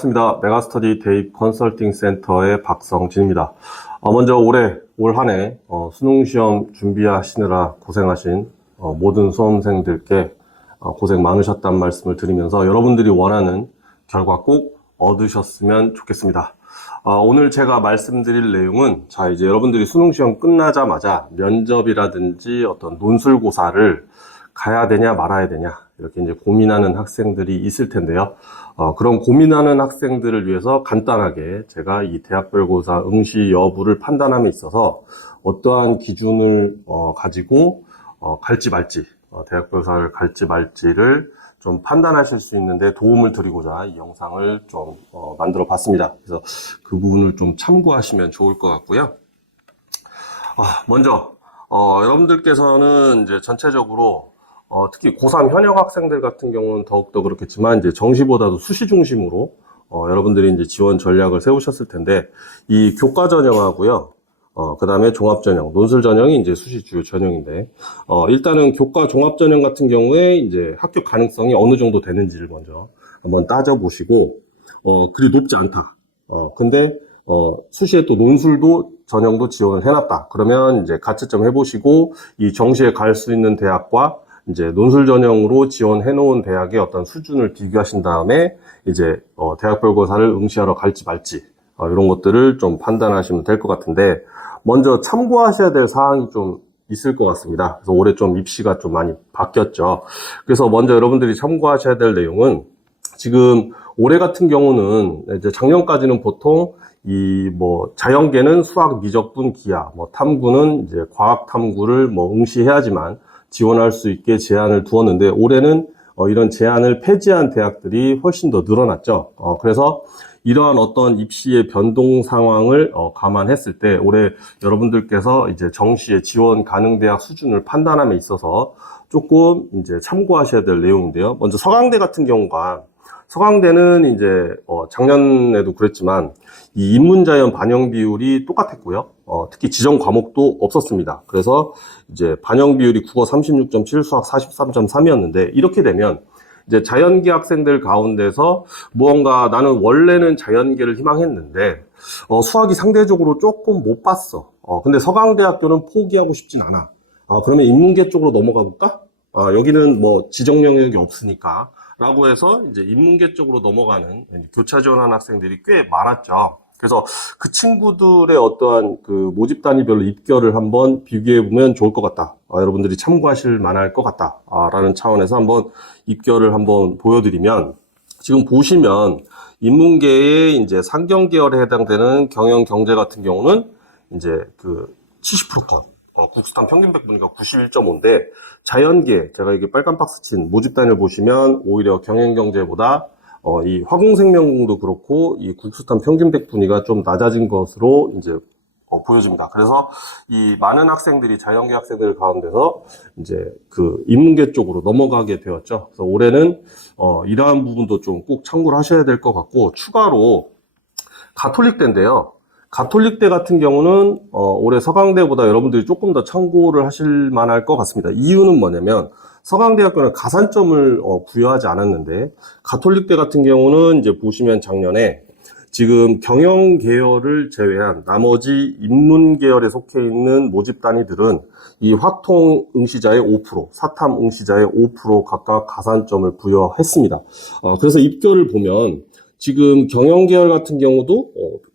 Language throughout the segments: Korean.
반갑습니다. 메가스터디 대입 컨설팅 센터의 박성진입니다. 먼저 올 한 해 수능시험 준비하시느라 고생하신 모든 수험생들께 고생 많으셨다는 말씀을 드리면서 여러분들이 원하는 결과 꼭 얻으셨으면 좋겠습니다. 오늘 제가 말씀드릴 내용은 이제 여러분들이 수능시험 끝나자마자 면접이라든지 어떤 논술고사를 가야 되냐 말아야 되냐 이렇게 이제 고민하는 학생들이 있을 텐데요. 그런 고민하는 학생들을 위해서 간단하게 제가 이 대학별고사 응시 여부를 판단함에 있어서 어떠한 기준을 가지고 갈지 말지, 대학별고사를 갈지 말지를 좀 판단하실 수 있는데 도움을 드리고자 이 영상을 좀 만들어 봤습니다. 그래서 그 부분을 좀 참고하시면 좋을 것 같고요. 먼저 여러분들께서는 이제 전체적으로 특히 고3 현역 학생들 같은 경우는 더욱더 그렇겠지만 이제 정시보다도 수시 중심으로 여러분들이 이제 지원 전략을 세우셨을 텐데 이 교과 전형하고요. 그 다음에 종합 전형, 논술 전형이 이제 수시 주요 전형인데 일단은 교과 종합 전형 같은 경우에 이제 합격 가능성이 어느 정도 되는지를 먼저 한번 따져보시고 그리 높지 않다. 근데 수시에 또 논술도 전형도 지원을 해놨다. 그러면 이제 가채점 해보시고 이 정시에 갈 수 있는 대학과 이제 논술 전형으로 지원해 놓은 대학의 어떤 수준을 비교하신 다음에 이제 대학별고사를 응시하러 갈지 말지 이런 것들을 좀 판단하시면 될 것 같은데 먼저 참고하셔야 될 사항이 좀 있을 것 같습니다. 그래서 올해 좀 입시가 좀 많이 바뀌었죠. 그래서 먼저 여러분들이 참고하셔야 될 내용은 지금 올해 같은 경우는 이제 작년까지는 보통 자연계는 수학 미적분 기하, 탐구는 이제 과학 탐구를 응시해야지만 지원할 수 있게 제한을 두었는데 올해는 이런 제한을 폐지한 대학들이 훨씬 더 늘어났죠. 그래서 이러한 어떤 입시의 변동 상황을 감안했을 때 올해 여러분들께서 이제 정시에 지원 가능 대학 수준을 판단함에 있어서 조금 이제 참고하셔야 될 내용인데요. 먼저 서강대 같은 경우가 서강대는 이제 작년에도 그랬지만 이 인문자연 반영 비율이 똑같았고요. 특히 지정 과목도 없었습니다. 그래서 이제 반영 비율이 국어 36.7, 수학 43.3이었는데 이렇게 되면 이제 자연계 학생들 가운데서 무언가 나는 원래는 자연계를 희망했는데 수학이 상대적으로 조금 못 봤어. 근데 서강대학교는 포기하고 싶진 않아. 그러면 인문계 쪽으로 넘어가 볼까? 여기는 지정 영역이 없으니까. 라고 해서 이제 인문계 쪽으로 넘어가는 교차 지원하는 학생들이 꽤 많았죠. 그래서 그 친구들의 어떠한 그 모집 단위별로 입결을 한번 비교해 보면 좋을 것 같다. 여러분들이 참고하실 만할 것 같다. 라는 차원에서 한번 입결을 한번 보여드리면 지금 보시면 인문계의 이제 상경 계열에 해당되는 경영 경제 같은 경우는 이제 그 70%컷. 국수탄 평균 백분위가 91.5인데 자연계 제가 이게 빨간 박스 친 모집 단위를 보시면 오히려 경영경제보다 이 화공생명공도 그렇고 이 국수탄 평균 백분위가 좀 낮아진 것으로 이제 보여집니다. 그래서 이 많은 학생들이 자연계 학생들 가운데서 이제 그 인문계 쪽으로 넘어가게 되었죠. 그래서 올해는 이러한 부분도 좀 꼭 참고를 하셔야 될 것 같고 추가로 가톨릭대인데요. 가톨릭대 같은 경우는 올해 서강대보다 여러분들이 조금 더 참고를 하실 만할 것 같습니다. 이유는 뭐냐면 서강대학교는 가산점을 부여하지 않았는데 가톨릭대 같은 경우는 이제 보시면 작년에 지금 경영 계열을 제외한 나머지 인문 계열에 속해 있는 모집 단위들은 이 확통 응시자의 5%, 사탐 응시자의 5% 각각 가산점을 부여했습니다. 그래서 입결을 보면 지금 경영 계열 같은 경우도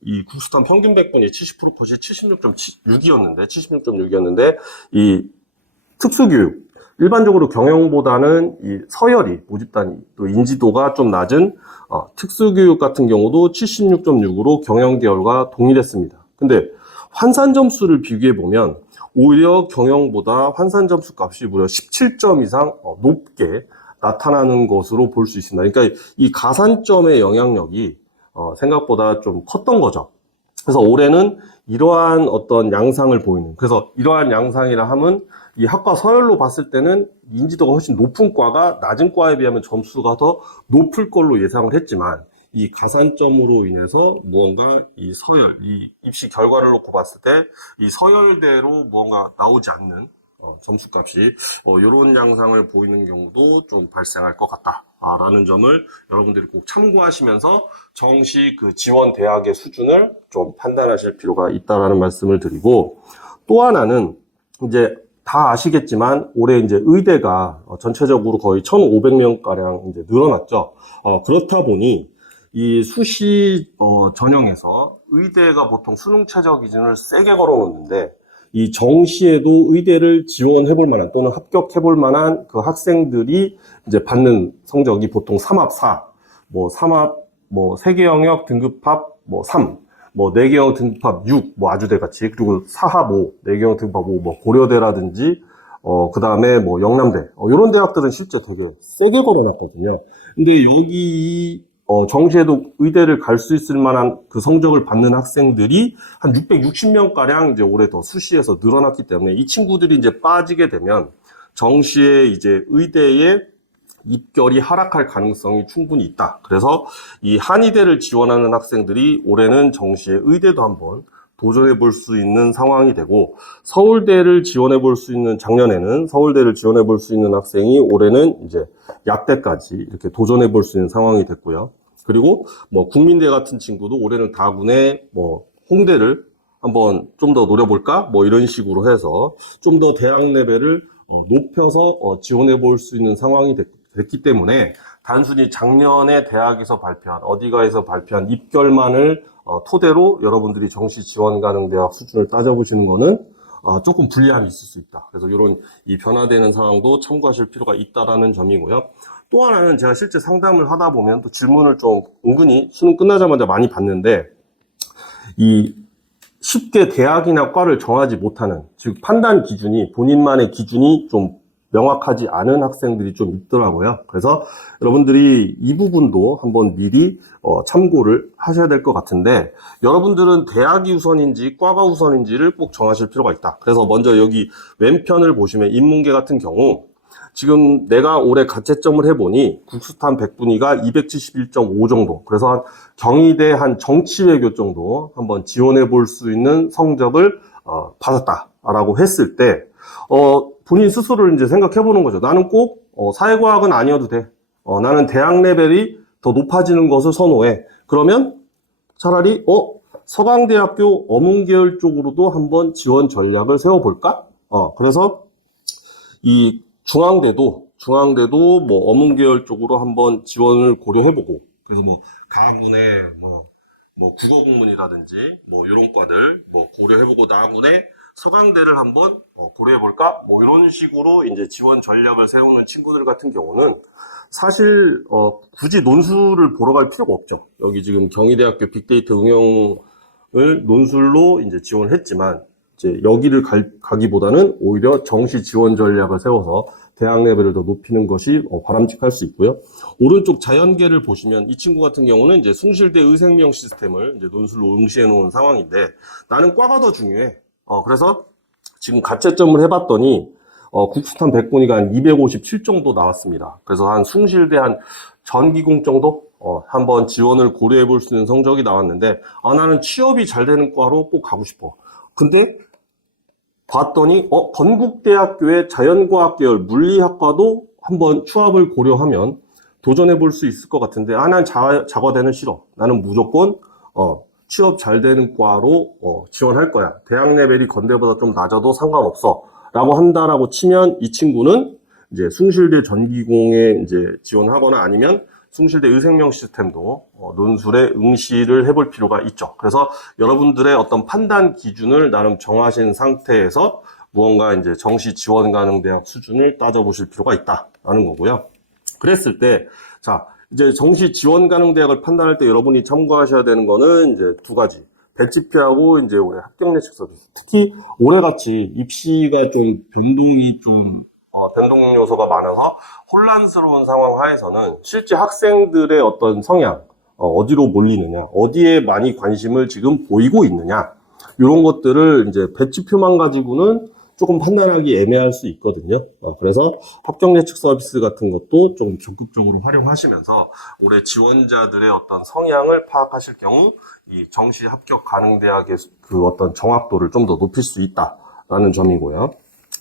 이 국수탄 평균 백분위 70% 컷이 76.6이었는데 이 특수교육 일반적으로 경영보다는 이 서열이 모집 단위 또 인지도가 좀 낮은 특수교육 같은 경우도 76.6으로 경영 계열과 동일했습니다. 근데 환산 점수를 비교해 보면 오히려 경영보다 환산 점수 값이 무려 17점 이상 높게 나타나는 것으로 볼 수 있습니다. 그러니까 이 가산점의 영향력이 생각보다 좀 컸던 거죠. 그래서 올해는 이러한 어떤 양상을 보이는, 그래서 이러한 양상이라 함은 이 학과 서열로 봤을 때는 인지도가 훨씬 높은 과가 낮은 과에 비하면 점수가 더 높을 걸로 예상을 했지만 이 가산점으로 인해서 무언가 이 서열, 이 입시 결과를 놓고 봤을 때 이 서열대로 무언가 나오지 않는 점수값이 이런 양상을 보이는 경우도 좀 발생할 것 같다. 라는 점을 여러분들이 꼭 참고하시면서 정시 그 지원 대학의 수준을 좀 판단하실 필요가 있다라는 말씀을 드리고, 또 하나는 이제 다 아시겠지만 올해 이제 의대가 전체적으로 거의 1,500명가량 이제 늘어났죠. 그렇다 보니 이 수시 전형에서 의대가 보통 수능 최저 기준을 세게 걸어놓는데, 이 정시에도 의대를 지원해 볼 만한 또는 합격해 볼 만한 그 학생들이 이제 받는 성적이 보통 3합 4, 뭐 3합 뭐 3개 영역 등급합 뭐 3, 뭐 4개 영역 등급합 6, 뭐 아주대 같이, 그리고 4합 5, 4개 영역 등급합 5, 뭐 고려대라든지 그 다음에 뭐 영남대, 이런 대학들은 실제 되게 세게 걸어놨거든요. 근데 여기 정시에도 의대를 갈 수 있을 만한 그 성적을 받는 학생들이 한 660명가량 이제 올해 더 수시에서 늘어났기 때문에 이 친구들이 이제 빠지게 되면 정시에 이제 의대에 입결이 하락할 가능성이 충분히 있다. 그래서 이 한의대를 지원하는 학생들이 올해는 정시에 의대도 한번 도전해 볼 수 있는 상황이 되고, 서울대를 지원해 볼 수 있는, 작년에는 서울대를 지원해 볼 수 있는 학생이 올해는 이제 약대까지 이렇게 도전해 볼 수 있는 상황이 됐고요. 그리고 뭐 국민대 같은 친구도 올해는 다군에 뭐 홍대를 한번 좀 더 노려볼까? 뭐 이런 식으로 해서 좀 더 대학 레벨을 높여서 지원해 볼 수 있는 상황이 됐기 때문에, 단순히 작년에 대학에서 발표한, 어디가에서 발표한 입결만을 토대로 여러분들이 정시 지원 가능 대학 수준을 따져보시는 거는 조금 불리함이 있을 수 있다. 그래서 이런 이 변화되는 상황도 참고하실 필요가 있다라는 점이고요. 또 하나는 제가 실제 상담을 하다 보면 또 질문을 좀 은근히 수능 끝나자마자 많이 받는데, 이 쉽게 대학이나 과를 정하지 못하는, 즉 판단 기준이, 본인만의 기준이 좀 명확하지 않은 학생들이 좀 있더라고요. 그래서 여러분들이 이 부분도 한번 미리 참고를 하셔야 될 것 같은데, 여러분들은 대학이 우선인지 과가 우선인지를 꼭 정하실 필요가 있다. 그래서 먼저 여기 왼편을 보시면 인문계 같은 경우 지금 내가 올해 가채점을 해보니 국수탄 100분위가 271.5 정도, 그래서 한 경희대 한 정치외교 정도 한번 지원해 볼 수 있는 성적을 받았다라고 했을 때 본인 스스로를 이제 생각해 보는 거죠. 나는 꼭 사회과학은 아니어도 돼. 나는 대학 레벨이 더 높아지는 것을 선호해. 그러면 차라리 서강대학교 어문계열 쪽으로도 한번 지원 전략을 세워볼까? 그래서 이 중앙대도 뭐 어문계열 쪽으로 한번 지원을 고려해보고, 그래서 뭐 가문에 뭐 국어국문이라든지 뭐 이런 과들 뭐 고려해보고, 나군에 서강대를 한번 고려해볼까? 뭐 이런 식으로 이제 지원 전략을 세우는 친구들 같은 경우는 사실 굳이 논술을 보러 갈 필요가 없죠. 여기 지금 경희대학교 빅데이터 응용을 논술로 이제 지원했지만, 이제 여기를 가기보다는 오히려 정시 지원 전략을 세워서 대학 레벨을 더 높이는 것이 바람직할 수 있고요. 오른쪽 자연계를 보시면 이 친구 같은 경우는 이제 숭실대 의생명 시스템을 이제 논술로 응시해 놓은 상황인데, 나는 과가 더 중요해. 그래서 지금 가채점을 해봤더니 국수탄 100분위가 한 257 정도 나왔습니다. 그래서 한 숭실대 한 전기공 정도 한번 지원을 고려해 볼 수 있는 성적이 나왔는데, 나는 취업이 잘 되는 과로 꼭 가고 싶어. 근데 봤더니 건국대학교의 자연과학 계열 물리학과도 한번 추합을 고려하면 도전해 볼 수 있을 것 같은데, 난 자과대는 싫어. 나는 무조건 취업 잘 되는 과로 지원할 거야. 대학 레벨이 건대보다 좀 낮아도 상관없어. 라고 한다라고 치면, 이 친구는 이제 숭실대 전기공에 이제 지원하거나 아니면 숭실대 의생명 시스템도 논술에 응시를 해볼 필요가 있죠. 그래서 여러분들의 어떤 판단 기준을 나름 정하신 상태에서 무언가 이제 정시 지원 가능 대학 수준을 따져보실 필요가 있다라는 거고요. 그랬을 때, 자, 이제 정시 지원 가능 대학을 판단할 때 여러분이 참고하셔야 되는 거는 이제 두 가지. 배치표하고 이제 올해 합격 예측 서비스. 특히 올해같이 입시가 좀 변동이 좀 변동 요소가 많아서 혼란스러운 상황 하에서는 실제 학생들의 어떤 성향, 어디로 몰리느냐, 어디에 많이 관심을 지금 보이고 있느냐, 이런 것들을 이제 배치표만 가지고는 조금 판단하기 애매할 수 있거든요. 그래서 합격 예측 서비스 같은 것도 좀 적극적으로 활용하시면서 올해 지원자들의 어떤 성향을 파악하실 경우 이 정시 합격 가능 대학의 그 어떤 정확도를 좀 더 높일 수 있다라는 점이고요.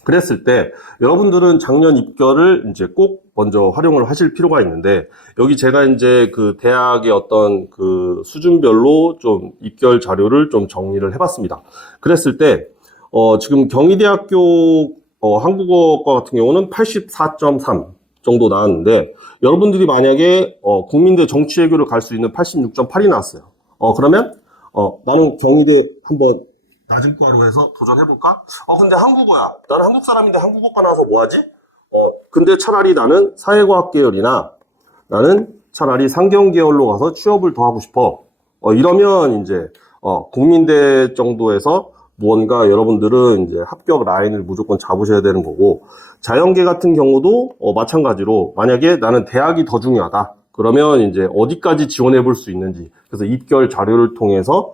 그랬을 때 여러분들은 작년 입결을 이제 꼭 먼저 활용을 하실 필요가 있는데, 여기 제가 이제 그 대학의 어떤 그 수준별로 좀 입결 자료를 좀 정리를 해봤습니다. 그랬을 때 지금 경희대학교 한국어과 같은 경우는 84.3 정도 나왔는데, 여러분들이 만약에 국민대 정치외교를 갈 수 있는 86.8이 나왔어요. 그러면 나는 경희대 한번 낮은 과로 해서 도전해볼까? 근데 한국어야. 나는 한국 사람인데 한국어과 나와서 뭐하지? 근데 차라리 나는 사회과학 계열이나 나는 차라리 상경 계열로 가서 취업을 더 하고 싶어. 이러면 이제 국민대 정도에서 무언가 여러분들은 이제 합격 라인을 무조건 잡으셔야 되는 거고, 자연계 같은 경우도 마찬가지로 만약에 나는 대학이 더 중요하다. 그러면 이제 어디까지 지원해 볼 수 있는지, 그래서 입결 자료를 통해서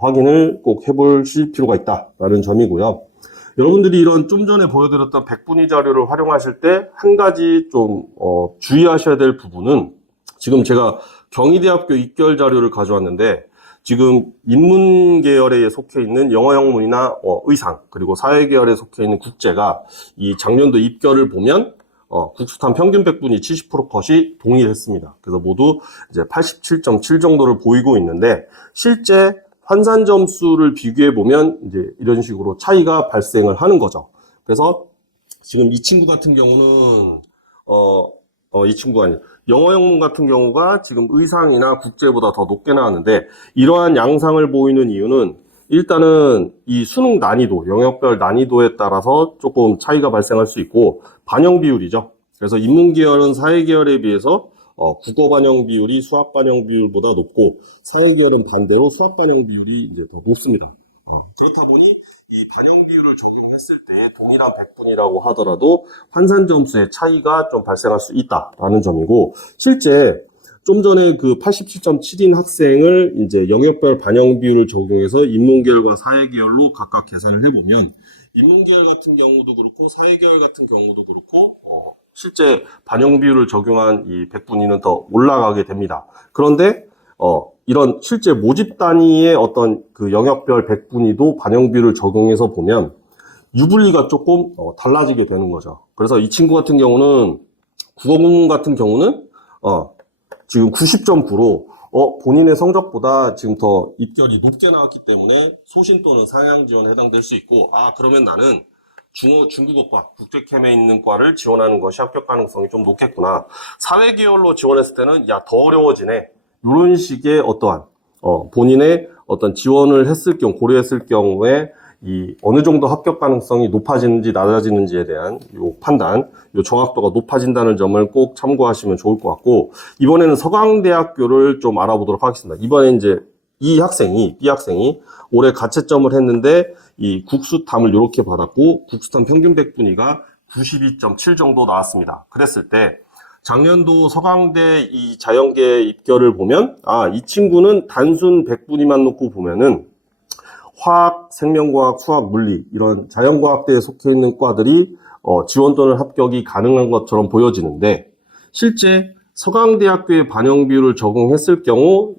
확인을 꼭 해보실 필요가 있다라는 점이고요. 여러분들이 이런 좀 전에 보여드렸던 백분위 자료를 활용하실 때 한 가지 좀 주의하셔야 될 부분은, 지금 제가 경희대학교 입결 자료를 가져왔는데, 지금 인문 계열에 속해 있는 영어 영문이나 의상, 그리고 사회 계열에 속해 있는 국제가 이 작년도 입결을 보면 국수탄 평균 백분위 70% 컷이 동일했습니다. 그래서 모두 이제 87.7 정도를 보이고 있는데, 실제 환산 점수를 비교해 보면 이제 이런 식으로 차이가 발생을 하는 거죠. 그래서 지금 이 친구 같은 경우는 이 친구가 아니에요. 영어 영문 같은 경우가 지금 의상이나 국제보다 더 높게 나왔는데, 이러한 양상을 보이는 이유는 일단은 이 수능 난이도, 영역별 난이도에 따라서 조금 차이가 발생할 수 있고, 반영 비율이죠. 그래서 인문 계열은 사회 계열에 비해서 국어 반영 비율이 수학 반영 비율보다 높고, 사회 계열은 반대로 수학 반영 비율이 이제 더 높습니다. 그렇다 보니 이 반영 비율을 적용했을 때 동일한 백분이라고 하더라도 환산 점수의 차이가 좀 발생할 수 있다라는 점이고, 실제 좀 전에 그 87.7인 학생을 이제 영역별 반영 비율을 적용해서 인문계열과 사회계열로 각각 계산을 해보면, 인문계열 같은 경우도 그렇고 사회계열 같은 경우도 그렇고 실제 반영 비율을 적용한 이 백분위는 더 올라가게 됩니다. 그런데 이런 실제 모집 단위의 어떤 그 영역별 백분위도 반영 비율을 적용해서 보면 유불리가 조금 달라지게 되는 거죠. 그래서 이 친구 같은 경우는 국어 부문 같은 경우는 지금 90.9로 본인의 성적보다 지금 더 입결이 높게 나왔기 때문에 소신 또는 상향 지원에 해당될 수 있고, 그러면 나는 중국어과, 국제캠에 있는 과를 지원하는 것이 합격 가능성이 좀 높겠구나. 사회계열로 지원했을 때는 더 어려워지네. 이런 식의 어떠한 본인의 어떤 지원을 했을 경우, 고려했을 경우에 이 어느 정도 합격 가능성이 높아지는지 낮아지는지에 대한 요 판단, 요 정확도가 높아진다는 점을 꼭 참고하시면 좋을 것 같고, 이번에는 서강대학교를 좀 알아보도록 하겠습니다. 이번에 이제 B 학생이 올해 가채점을 했는데 이 국수탐을 이렇게 받았고, 국수탐 평균 백분위가 92.7 정도 나왔습니다. 그랬을 때 작년도 서강대 이 자연계 입결을 보면 이 친구는 단순 백분위만 놓고 보면은 화학, 생명과학, 수학, 물리 이런 자연과학대에 속해 있는 과들이 지원 또는 합격이 가능한 것처럼 보여지는데, 실제 서강대학교의 반영 비율을 적용했을 경우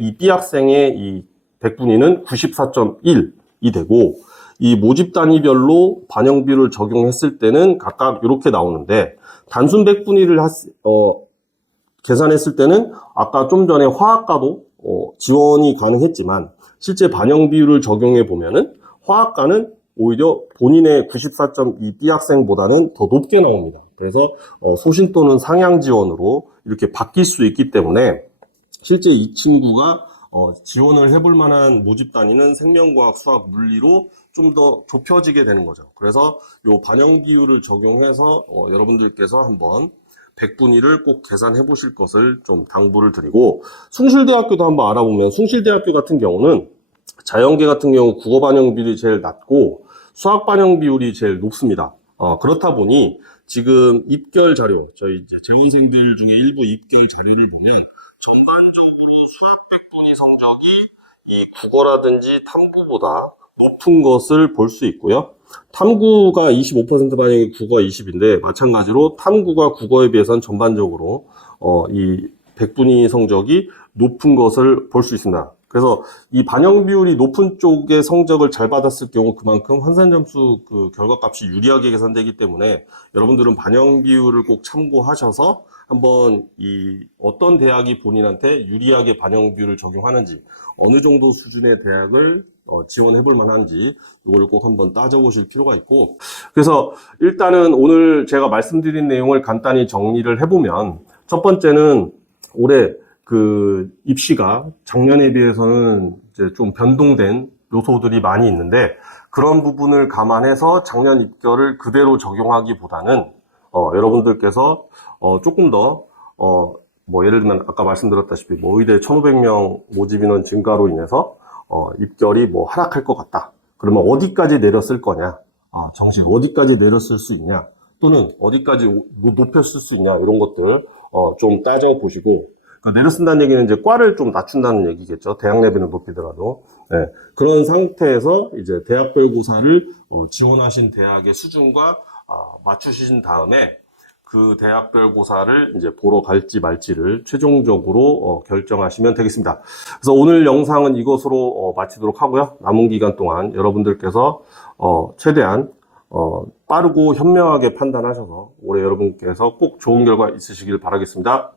이 B 학생의 이 백분위는 94.1이 되고, 이 모집 단위별로 반영 비율을 적용했을 때는 각각 이렇게 나오는데, 단순 백분위를 계산했을 때는 아까 좀 전에 화학과도 지원이 가능했지만, 실제 반영 비율을 적용해 보면은 화학과는 오히려 본인의 94.2 B 학생보다는 더 높게 나옵니다. 그래서 소신 또는 상향 지원으로 이렇게 바뀔 수 있기 때문에, 실제 이 친구가 지원을 해볼 만한 모집 단위는 생명과학, 수학, 물리로 좀 더 좁혀지게 되는 거죠. 그래서 요 반영 비율을 적용해서 여러분들께서 한번 백분위를 꼭 계산해 보실 것을 좀 당부를 드리고, 숭실대학교도 한번 알아보면, 숭실대학교 같은 경우는 자연계 같은 경우 국어 반영 비율이 제일 낮고 수학 반영 비율이 제일 높습니다. 그렇다 보니 지금 입결 자료, 저희 이제 재원생들 중에 일부 입결 자료를 보면 전반적으로 수학 백분위 성적이 이 국어라든지 탐구보다 높은 것을 볼 수 있고요. 탐구가 25% 반영이 국어가 20인데, 마찬가지로 탐구가 국어에 비해서는 전반적으로 이 백분위 성적이 높은 것을 볼 수 있습니다. 그래서 이 반영 비율이 높은 쪽의 성적을 잘 받았을 경우 그만큼 환산 점수 그 결과값이 유리하게 계산되기 때문에 여러분들은 반영 비율을 꼭 참고하셔서 한번 이 어떤 대학이 본인한테 유리하게 반영 비율을 적용하는지, 어느 정도 수준의 대학을 지원해 볼 만한지 이걸 꼭 한번 따져보실 필요가 있고, 그래서 일단은 오늘 제가 말씀드린 내용을 간단히 정리를 해보면, 첫 번째는 올해 그 입시가 작년에 비해서는 이제 좀 변동된 요소들이 많이 있는데, 그런 부분을 감안해서 작년 입결을 그대로 적용하기보다는 여러분들께서 조금 더 뭐 예를 들면 아까 말씀드렸다시피 뭐 의대 1,500명 모집 인원 증가로 인해서 입결이 뭐 하락할 것 같다. 그러면 어디까지 내렸을 거냐? 정시 어디까지 내렸을 수 있냐? 또는 어디까지 높였을 수 있냐? 이런 것들 좀 따져보시고, 그러니까 내려 쓴다는 얘기는 이제 과를 좀 낮춘다는 얘기겠죠. 대학 레벨은 높이더라도. 네. 그런 상태에서 이제 대학별 고사를 지원하신 대학의 수준과 맞추신 다음에 그 대학별 고사를 이제 보러 갈지 말지를 최종적으로 결정하시면 되겠습니다. 그래서 오늘 영상은 이것으로 마치도록 하고요. 남은 기간 동안 여러분들께서 최대한 빠르고 현명하게 판단하셔서 올해 여러분께서 꼭 좋은 결과 있으시길 바라겠습니다.